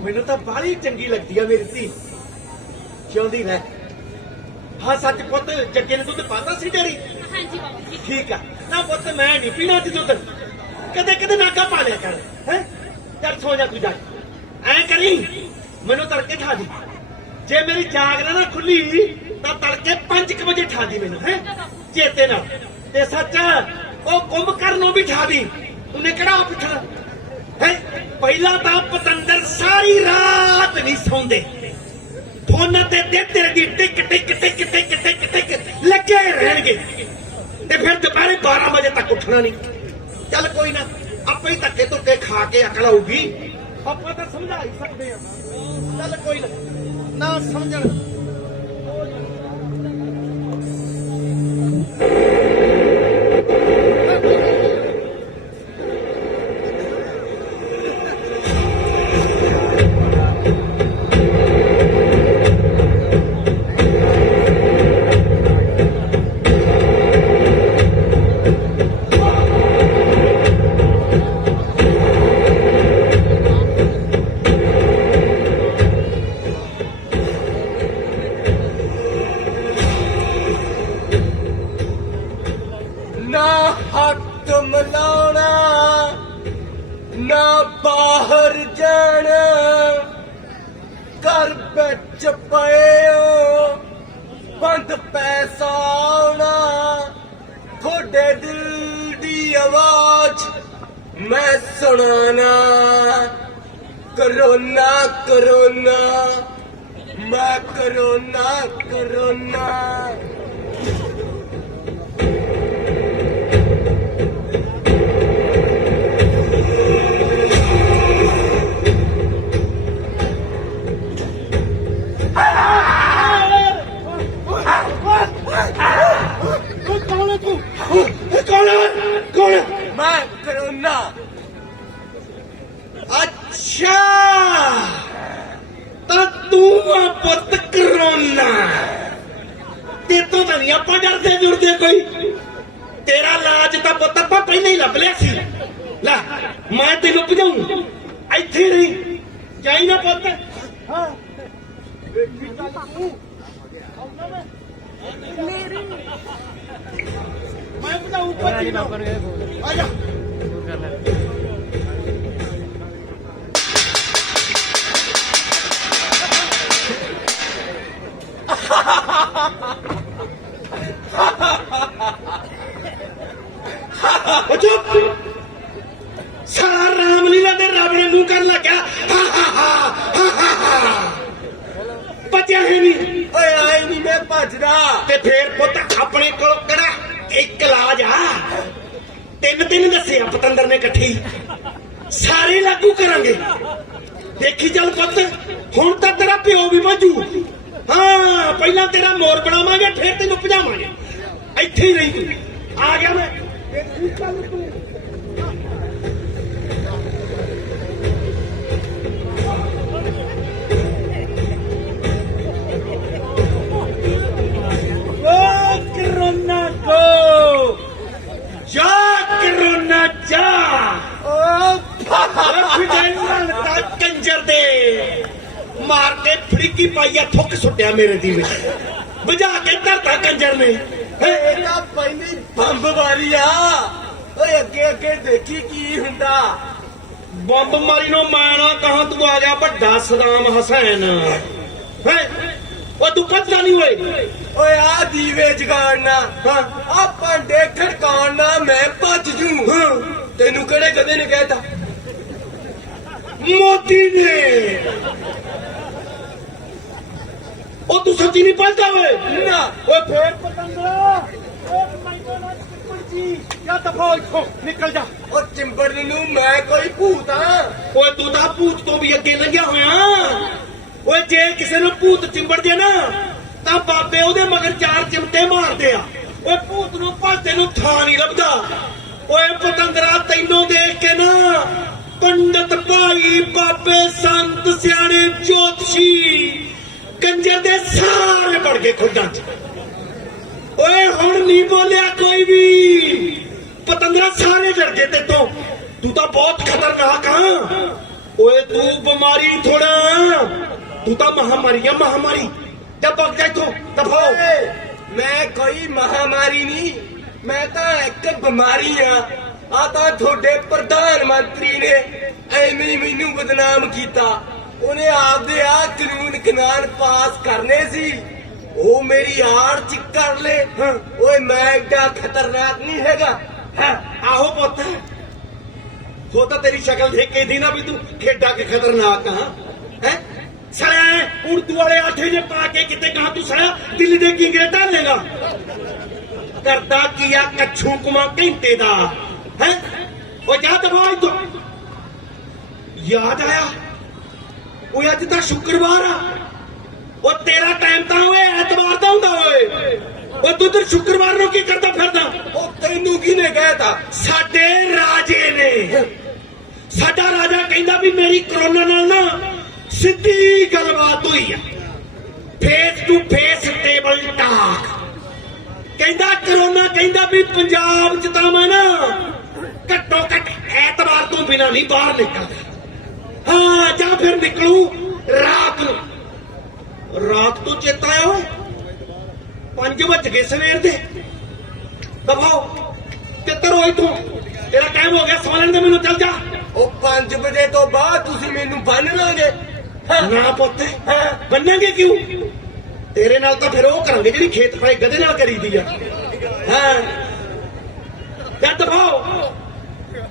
ਮੈਨੂੰ ਤਾਂ ਬਾਹਲੀ ਚੰਗੀ ਲੱਗਦੀ ਆ ਮੇਰੀ ਧੀ। ਜਿਉਂਦੀ ਰਹਿ। ਹਾਂ ਸੱਚ ਪੁੱਤ, ਜੱਗੇ ਨੇ ਦੁੱਧ ਪਾਤਾ ਸੀ ਡੇਰੀ? ਹਾਂਜੀ ਬਾਪੂ ਜੀ। ਠੀਕ ਆ ਨਾ ਪੁੱਤ, ਮੈਂ ਨਹੀਂ ਪੀਣਾ ਅੱਜ ਦੁੱਧ। ਕਦੇ ਕਦੇ ਨਾਗਾ ਪਾ ਲਿਆ ਕਰ। ਹੈ ਚੱਲ ਸੋ ਜਾ ਤੂੰ ਜਾ। ਐ ਕਰੀ, ਮੈਨੂੰ ਤੜਕੇ ਠਾ ਦੀ। ਜੇ ਮੇਰੀ ਜਾਗ ਨਾ ਖੁੱਲੀ ਤਾਂ ਤੜਕੇ 5 ਵਜੇ ਠਾ ਦੀ ਮੈਨੂੰ। ਹੈ ਚੇਤੇ ਨਾਲ। ਤੇ ਸੱਚ, ਉਹ ਕੁੰਭਕਰਨ ਨੂੰ ਵੀ ਠਾ ਦੀ। ਉਹਨੇ ਕਿਹੜਾ ਪੁੱਛਣਾ ਹੈ। ਪਹਿਲਾਂ ਤਾਂ ਪਤੰਦਰ ਸਾਰੀ ਰਾਤ ਨਹੀਂ ਸੌਂਦੇ। ਫੋਨ ਤੇ ਤੇਰੇ ਦੀ ਟਿਕ ਟਿਕ ਟਿਕ ਟਿਕ ਟਿਕ ਟਿਕ ਲੱਗੇ ਰਹਿਣਗੇ ਤੇ ਫਿਰ ਦੁਪਹਿਰੇ 12 ਵਜੇ ਤੱਕ ਉੱਠਣਾ ਨਹੀਂ। ਚੱਲ ਕੋਈ ਨਾ, ਆਪੇ ਹੀ ਧੱਕੇ ਧੁੱਕੇ ਖਾ ਕੇ ਅਕਲ ਆਊਗੀ। ਆਪਾਂ ਤਾਂ ਸਮਝਾ ਹੀ ਸਕਦੇ ਆ। ਚੱਲ ਕੋਈ ਨਾ ਸਮਝਣ। ਨਾ ਹੱਥ ਮਿਲਾਉਣਾ, ਨਾ ਬਾਹਰ ਜਾਣਾ, ਘਰ ਵਿੱਚ ਪਏ ਬੰਦ ਪੈਸਾ ਆਉਣਾ। ਤੁਹਾਡੇ ਦਿਲ ਦੀ ਆਵਾਜ਼ ਮੈਂ ਸੁਣਾਣਾ। ਕਰੋਨਾ ਕਰੋਨਾ, ਮੈਂ ਕਰੋਨਾ ਕਰੋਨਾ। ਕੌਣ? ਮੈਂ ਕਰੋਨਾ। ਅੱਛਾ, ਤਾਂ ਤੂੰ ਆ ਪੁੱਤ ਕਰੋਨਾ। ਤੇ ਤੋਂ ਤਾਂ ਨਹੀਂ ਆਪਾਂ ਡਰਦੇ ਜੁਰਦੇ ਕੋਈ। ਤੇਰਾ ਇਲਾਜ ਤਾਂ ਪੁੱਤ ਆਪਾਂ ਪਹਿਲਾਂ ਹੀ ਲੱਭ ਲਿਆ ਸੀ। ਲੈ ਮੈਂ ਤੈਨੂੰ ਭਜਾਉਂ। ਇੱਥੇ ਰਹੀ ਜਾਈ ਨਾ ਪੁੱਤ। ਹਾਂ ਵੇਖੀ ਚੱਲ ਤੂੰ ਆਉਣਾ ਮੈਂ ਭਜਾਉਂ ਉੱਪਰ ਆ ਜਾ। ਚੁੱਪ। ਸਾਰਾ ਰਾਮਲੀਲਾ ਦੇ ਰੱਬ ਨੇ ਮੂੰਹ ਕਰਨ ਲੱਗਿਆ। ਬਚਿਆ ਹੈ ਨਹੀਂ। ਓਏ ਆਏ ਨਹੀਂ ਮੈਂ ਭੱਜਦਾ। ਤੇ ਫੇਰ ਪੁੱਤ ਆਪਣੇ ਕੋਲ ਕਿਹੜਾ ਇੱਕ ਇਲਾਜ ਆ? ਤਿੰਨ ਦੱਸੇ ਆ ਪਤੰਦਰ ਨੇ ਇਕੱਠੀ। ਸਾਰੇ ਲਾਗੂ ਕਰਾਂਗੇ। ਦੇਖੀ ਚੱਲ ਪੁੱਤ, ਹੁਣ ਤਾਂ ਤੇਰਾ ਪਿਓ ਵੀ ਬਾਜੂ। ਹਾਂ ਪਹਿਲਾਂ ਤੇਰਾ ਮੋਰ ਬਣਾਵਾਂਗੇ, ਫੇਰ ਤੈਨੂੰ ਭਜਾਵਾਂਗੇ। ਇੱਥੇ ਹੀ ਰਹੀ ਤੂੰ। ਆ ਗਿਆ ਮੈਂ। ਦੇਖੀ ਚੱਲ ਤੂੰ। कोरोना को जा, कोरोना जा। कंजर दे मार के फिड़की पाइया थुक सुटिया मेरे दी में बुझा के धरता कंजर ने। ਇਹਦਾ ਪਹਿਲੀ ਬੰਬ ਵਾਰੀ ਆ। ਓਏ ਅੱਗੇ ਅੱਗੇ ਦੇਖੀ ਕੀ ਹੁੰਦਾ। ਬੰਬ ਮਾਰੀ ਨੂੰ ਮੈਂ ਨਾ ਕਹਾਂ ਤੂੰ ਆ ਗਿਆ ਵੱਡਾ ਸਦਾਮ ਹਸੈਨ। ਹੈ ਉਹ ਤੂੰ ਪਤਾ ਨਹੀਂ ਹੋਏ। ਓਏ ਆ ਦੀਵੇ ਜਗਾੜਨਾ, ਆ ਭਾਂਡੇ ਖੜਕਾਉਣਾ, ਮੈਂ ਭੱਜ ਜੂ। ਤੈਨੂੰ ਕਿਹੜੇ ਕਦੇ ਨੇ ਕਹਿਤਾ? ਮੋਦੀ ਨੇ। ਉਹ ਤੂੰ ਸੱਚੀ ਨਹੀਂ ਪੜਦਾ ਓਏ? ਨਾ ਓਏ ਫੇਰ ਪਤੰਦਰਾ, ਓਏ ਮਾਈਕੋ ਨਾ ਕੁਲਚੀ ਜਾਂ ਦਫਾ ਇੱਥੋਂ ਨਿਕਲ ਜਾ। ਉਹ ਚਿੰਬੜਨ ਨੂੰ ਮੈਂ ਕੋਈ ਭੂਤ ਆ? ਓਏ ਤੂੰ ਤਾਂ ਭੂਤ ਤੋਂ ਵੀ ਅੱਗੇ ਲੰਘਿਆ ਹੋਇਆ। ਓਏ ਜੇ ਕਿਸੇ ਨੂੰ ਭੂਤ ਚਿੰਬੜ ਜੇ ਨਾ ਤਾਂ ਬਾਬੇ ਉਹਦੇ ਮਗਰ 4 ਚਿਮਟੇ ਮਾਰਦੇ ਆ। ਓਏ ਭੂਤ ਨੂੰ ਭੱਜਦੇ ਨੂੰ ਥਾਂ ਨਹੀਂ ਲੱਭਦਾ। ਓਏ ਪਤੰਦਰਾ ਤੈਨੂੰ ਦੇਖ ਕੇ ਨਾ ਪੰਡਤ ਭਾਈ ਬਾਬੇ ਸੰਤ ਸਿਆਣੇ ਜੋਤਸ਼ੀ ਕੰਜਰ ਦੇ ਸਾਰੇ ਵੜ ਗਏ ਖੁੱਡਾਂ 'ਚ। ਓਏ ਹੁਣ ਨਹੀਂ ਬੋਲਿਆ ਕੋਈ ਵੀ, ਪਤੰਦਰਾ ਸਾਰੇ ਡਰ ਗਏ ਤੇਤੋਂ। ਤੂੰ ਤਾਂ ਬਹੁਤ ਖਤਰਨਾਕ ਆ। ਓਏ ਤੂੰ ਬਿਮਾਰੀ ਥੋੜਾ, ਤੂੰ ਤਾਂ ਮਹਾਮਾਰੀ ਆ, ਮਹਾਮਾਰੀ। ਜਾ ਭੱਜ ਜਾ ਇੱਥੋਂ, ਦਫਾ ਹੋ। ਮੈਂ ਕੋਈ ਮਹਾਮਾਰੀ ਨਹੀਂ, ਮੈਂ ਤਾਂ ਇੱਕ ਬਿਮਾਰੀ ਆ ਤਾਂ ਤੁਹਾਡੇ ਪ੍ਰਧਾਨ ਮੰਤਰੀ ਨੇ ਐਵੇਂ ਹੀ ਮੈਨੂੰ ਬਦਨਾਮ ਕੀਤਾ। ਉਹਨੇ ਆਪਦੇ ਆ ਕਾਨੂੰਨ ਪਾਸ ਕਰਨੇ ਸੀ, ਉਹ ਮੇਰੀ ਆੜ ਚ ਕਰ ਲੈ। ਓਏ ਮੈਂ ਐਡਾ ਖਤਰਨਾਕ ਨਹੀਂ ਹੈਗਾ। ਆਹੋ ਪੁੱਤ, ਹੋ ਤਾਂ ਤੇਰੀ ਸ਼ਕਲ ਦੇਖ ਕੇ ਦੀ ਨਾ ਵੀ ਤੂੰ ਖੇਡਾ ਕੇ ਖਤਰਨਾਕ ਆ। ਹੈ ਸੜਾ ਉਰਦੂ ਵਾਲੇ ਆਠੇ ਜੇ ਪਾ ਕੇ ਕਿਤੇ ਕਹਾਂ ਤੂੰ ਸੜਾ ਦਿੱਲੀ ਦੇ ਕਿੰਗਰੇ ਢਾਲੇਗਾ। ਕਰਦਾ ਕੀ ਆ ਕੱਛੂ ਕੁਮਾ ਘੰਟੇ ਦਾ। ਹੈ ਉਹ ਜਾ ਦਵਾਈ ਤੋਂ ਯਾਦ ਆਇਆ, ਉਹ ਅੱਜ ਤਾਂ ਸ਼ੁੱਕਰਵਾਰ ਆ। ਉਹ ਤੇਰਾ ਟਾਈਮ ਤਾਂ ਓਏ ਐਤਵਾਰ ਦਾ ਹੁੰਦਾ ਓਏ। ਉਹ ਤੂੰ ਤੇ ਸ਼ੁੱਕਰਵਾਰ ਨੂੰ ਕੀ ਕਰਦਾ ਫਿਰਦਾ? ਉਹ ਤੈਨੂੰ ਕਿਹਨੇ ਕਹਿਤਾ? ਸਾਡੇ ਰਾਜੇ ਨੇ। ਸਾਡਾ ਰਾਜਾ ਕਹਿੰਦਾ ਵੀ ਮੇਰੀ ਕਰੋਨਾ ਨਾਲ ਨਾ ਸਿੱਧੀ ਗੱਲਬਾਤ ਹੋਈ ਆ, face to face table talk. ਕਹਿੰਦਾ ਕਰੋਨਾ ਕਹਿੰਦਾ ਵੀ ਪੰਜਾਬ ਚ ਤਾਂ ਮੈਂ ਨਾ ਘੱਟੋ ਘੱਟ ਐਤਵਾਰ ਤੋਂ ਬਿਨਾਂ ਨਹੀਂ ਬਾਹਰ ਨਿਕਲਦਾ। ਹਾਂ ਜਾਂ ਫਿਰ ਨਿਕਲੂ ਰਾਤ ਨੂੰ। ਰਾਤ ਤੋਂ ਚੇਤਾ ਆਇਆ ਓਏ 5 ਵੱਜ ਗਏ ਸਵੇਰ ਦੇ। ਦਬਾਓ ਕਿੱਧਰ ਹੋਏ ਤੂੰ? ਤੇਰਾ ਟਾਈਮ ਹੋ ਗਿਆ, ਸੌ ਲੈਣ ਦੇ ਮੈਨੂੰ। ਚੱਲ ਜਾ। ਉਹ 5 ਵਜੇ ਤੋਂ ਬਾਅਦ ਤੁਸੀਂ ਮੈਨੂੰ ਬੰਨ ਲੋਗੇ? ਨਾ ਪੁੱਤ, ਬੰਨਾਂਗੇ ਕਿਉਂ? ਤੇਰੇ ਨਾਲ ਤਾਂ ਫਿਰ ਉਹ ਕਰਾਂਗੇ ਜਿਹੜੀ ਖੇਤ ਪਾਏ ਗਧੇ ਨਾਲ ਕਰੀਦੀ ਆ। ਹਾਂ ਜਾ ਦਬਾਓ,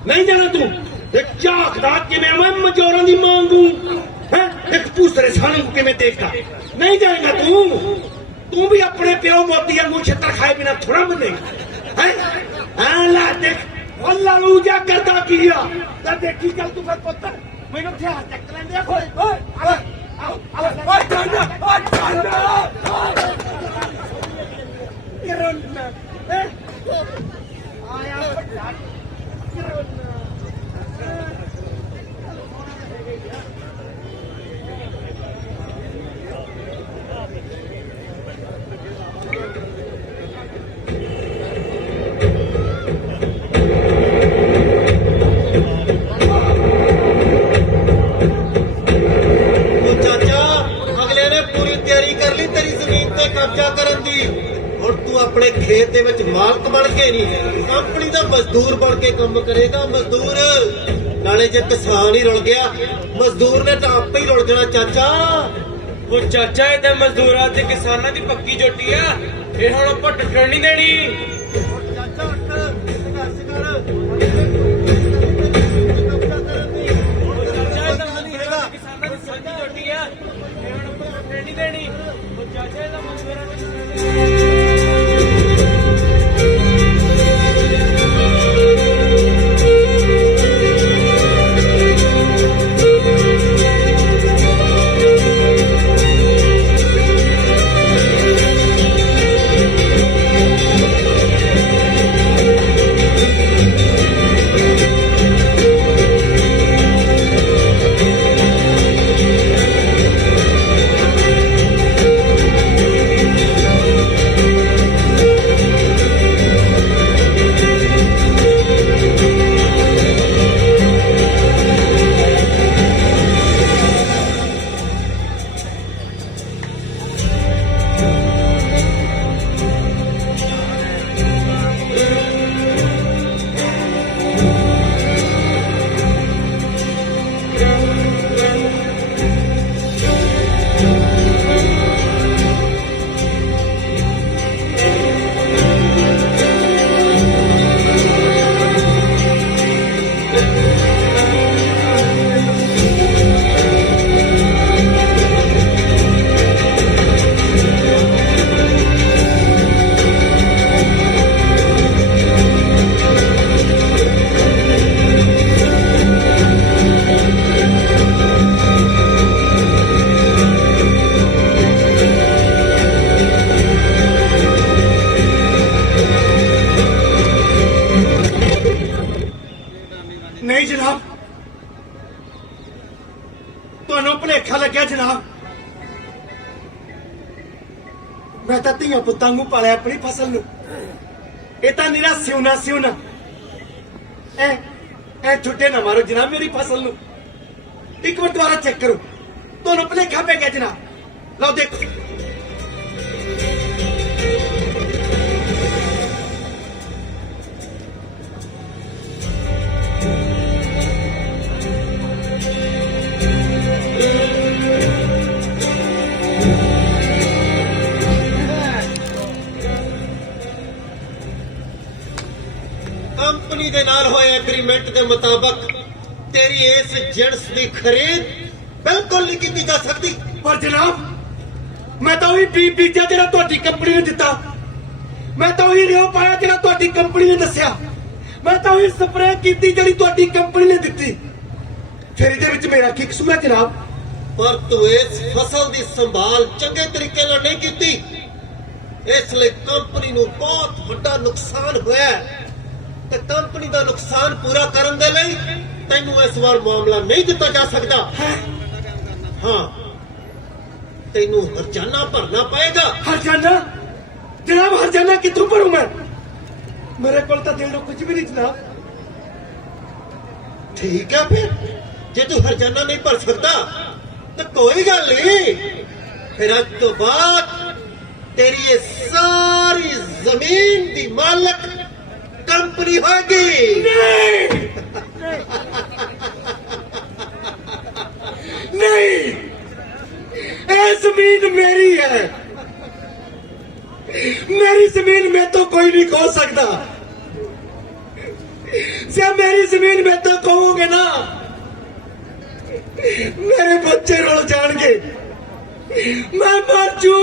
ਨਹੀਂ ਜਾਣਾ ਤੂੰ। ਇੱਕ ਝਾਕਦਾ ਕਿਵੇਂ ਮੈਂ ਮਜੋਰਾਂ ਦੀ ਮੰਗੂ। ਹੈ ਇੱਕ ਭੂਸਰੇ ਸਾਲੇ ਨੂੰ ਕਿਵੇਂ ਦੇਖਦਾ? ਨਹੀਂ ਜਾਏਗਾ ਤੂੰ। ਤੂੰ ਵੀ ਆਪਣੇ ਪਿਓ ਮੋਤੀ ਵਾਂਗੂ ਛਿੱਤਰ ਖਾਏ ਬਿਨਾ ਥੋੜਾ ਮੰਨੇਗਾ। ਹੈ ਹਾਂ ਲਾ ਦੇਖ ਉਹ ਲਾਲੂ ਜਾ ਕਰਦਾ ਕੀ ਆ। ਤਾਂ ਦੇਖੀ ਗੱਲ ਤੂੰ ਫਿਰ ਪੁੱਤ ਮੈਨੂੰ ਹਥਿਆਰ ਚੱਕ ਲੈਂਦੇ ਆ। ਓਏ ਓਏ ਓਏ ਡਾਂਡਾ ਓਏ ਡਾਂਡਾ ਕਿਰਨ ਆਇਆ ਵੱਡਾ ਕਿਰਨ। ਕਬਜ਼ਾ ਕਰਨ ਦੀ। ਹੁਣ ਤੂੰ ਆਪਣੇ ਖੇਤ ਦੇ ਵਿੱਚ ਮਾਲਕ ਬਣ ਕੇ ਨਹੀਂ, ਕੰਪਨੀ ਦਾ ਮਜ਼ਦੂਰ ਬਣ ਕੇ ਕੰਮ ਕਰੇਗਾ। ਮਜ਼ਦੂਰ ਨਾਲੇ ਜੇ ਕਿਸਾਨ ਹੀ ਰੁਲ ਗਿਆ, ਮਜ਼ਦੂਰ ਨੇ ਤਾਂ ਆਪੇ ਹੀ ਰੁਲ ਜਾਣਾ ਚਾਚਾ। ਉਹ ਚਾਚਾ ਇਹ ਤਾਂ ਮਜ਼ਦੂਰਾਂ ਤੇ ਕਿਸਾਨਾਂ ਦੀ ਪੱਕੀ ਜੋਟੀ ਆ, ਇਹ ਹੁਣ ਆਪਾਂ ਟੁੱਟਣ ਨਹੀਂ ਦੇਣੀ। ਚਾਚਾ ਉੱਠ, ਸੰਘਰਸ਼ ਕਰ। ਕਿਸਾਨਾਂ ਦੀ ਸਾਂਝੀ ਜੋਟੀ ਆ, ਇਹ ਹੁਣ ਆਪਾਂ ਟੁੱਟਣ ਨਹੀਂ ਦੇਣੀ। ਉਹ ਚਾਚਾ ਇਹ ਤਾਂ ਮਜ਼ਦੂਰਾਂ ਮੈਂ ਤਾਂ ਧੀਆਂ ਪੁੱਤਾਂ ਨੂੰ ਪਾਲਿਆ ਆਪਣੀ ਫਸਲ ਨੂੰ। ਇਹ ਤਾਂ ਨਿਰਾ ਸਿਉਣਾ ਸਿਉਣਾ ਐ ਛੁੱਟੇ ਨਾ ਮਾਰੋ ਜਨਾਬ ਮੇਰੀ ਫਸਲ ਨੂੰ। ਇੱਕ ਵਾਰ ਦੁਬਾਰਾ ਚੈੱਕ ਕਰੋ, ਤੁਹਾਨੂੰ ਭੁਲੇਖਾ ਪੈ ਗਿਆ ਜਨਾਬ। ਲਓ ਦੇਖੋ, ਕੰਪਨੀ ਦੇ ਨਾਲ ਹੋਏ ਐਗਰੀਮੈਂਟ ਦੇ ਮੁਤਾਬਕ ਤੇਰੀ ਇਸ ਜਿਣਸ ਦੀ ਖਰੀਦ ਬਿਲਕੁਲ ਨਹੀਂ ਕੀਤੀ ਜਾ ਸਕਦੀ। ਪਰ ਜਨਾਬ ਮੈਂ ਤਾਂ ਉਹੀ ਬੀਜ ਬੀਜਿਆ ਜਿਹੜਾ ਤੁਹਾਡੀ ਕੰਪਨੀ ਨੇ ਦਿੱਤਾ। ਮੈਂ ਤਾਂ ਉਹੀ ਰਿਓ ਪਾਇਆ ਜਿਹੜਾ ਤੁਹਾਡੀ ਕੰਪਨੀ ਨੇ ਦੱਸਿਆ। ਮੈਂ ਤਾਂ ਉਹੀ ਸਪਰੇਅ ਕੀਤੀ ਜਿਹੜੀ ਤੁਹਾਡੀ ਕੰਪਨੀ ਨੇ ਦਿੱਤੀ। ਫਿਰ ਇਹਦੇ ਵਿੱਚ ਮੇਰਾ ਕੀ ਕਸੂਰ ਹੈ ਜਨਾਬ? ਪਰ ਤੂੰ ਇਸ ਫਸਲ ਦੀ ਸੰਭਾਲ ਚੰਗੇ ਤਰੀਕੇ ਨਾਲ ਨਹੀਂ ਕੀਤੀ, ਇਸ ਲਈ ਕੰਪਨੀ ਨੂੰ ਬਹੁਤ ਵੱਡਾ ਨੁਕਸਾਨ ਹੋਇਆ ਹੈ। ਤੇ ਕੰਪਨੀ ਦਾ ਨੁਕਸਾਨ ਪੂਰਾ ਕਰਨ ਦੇ ਲਈ ਤੈਨੂੰ ਇਸ ਵਾਰ ਮਾਮਲਾ ਨਹੀਂ ਦਿੱਤਾ ਜਾ ਸਕਦਾ। ਹਾਂ, ਤੈਨੂੰ ਹਰਜਾਨਾ ਭਰਨਾ ਪਏਗਾ। ਹਰਜਾਨਾ? ਜਨਾਬ ਹਰਜਾਨਾ ਕਿੱਥੋਂ ਭਰੂ ਮੈਂ? ਮੇਰੇ ਕੋਲ ਤਾਂ ਦੇਣ ਨੂੰ ਕੁਝ ਵੀ ਨਹੀਂ ਜਨਾਬ। ਠੀਕ ਹੈ, ਫਿਰ ਜੇ ਤੂੰ ਹਰਜਾਨਾ ਨਹੀਂ ਭਰ ਸਕਦਾ ਤਾਂ ਕੋਈ ਗੱਲ ਨਹੀਂ। ਫਿਰ ਅੱਜ ਤੋਂ ਬਾਅਦ ਤੇਰੀ ਇਹ ਸਾਰੀ ਜ਼ਮੀਨ ਦੀ ਮਾਲਕ ਕੰਪਨੀ ਹੋਗੀ। ਨਹੀਂ, ਇਹ ਜ਼ਮੀਨ ਮੇਰੀ ਹੈ। मेरी जमीन में तो कोई नहीं खो सकता। से मेरी जमीन में तो खोओगे ना मेरे बच्चे रुल जाएंगे, मैं मर जू।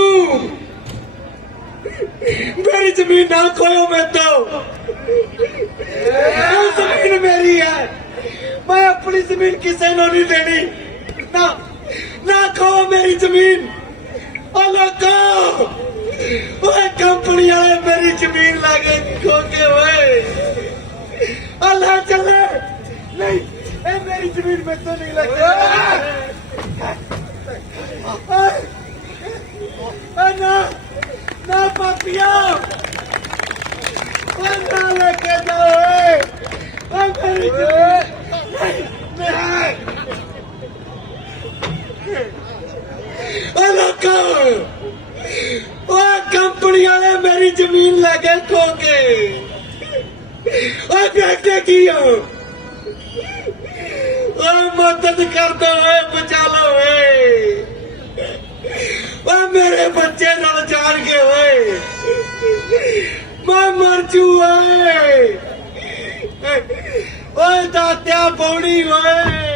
मेरी जमीन ना खोयो मैं तो, जमीन मेरी है। मैं अपनी जमीन किसी को नहीं देनी। ना ना खो मेरी जमीन। लोगों कंपनी वाले मेरी जमीन लागे खोके हुए। अल्लाह चले नहीं, ए मेरी जमीन में तो नहीं लगता। ना ना पापिया ना लेके जाओ मेरी जमीन नहीं। कंपनी वाले मेरी जमीन लगे खो के देखते की मदद कर दो, बचा लो। मेरे बच्चे न जान के हुए, मैं मर जू। दात्या पौड़ी हुए।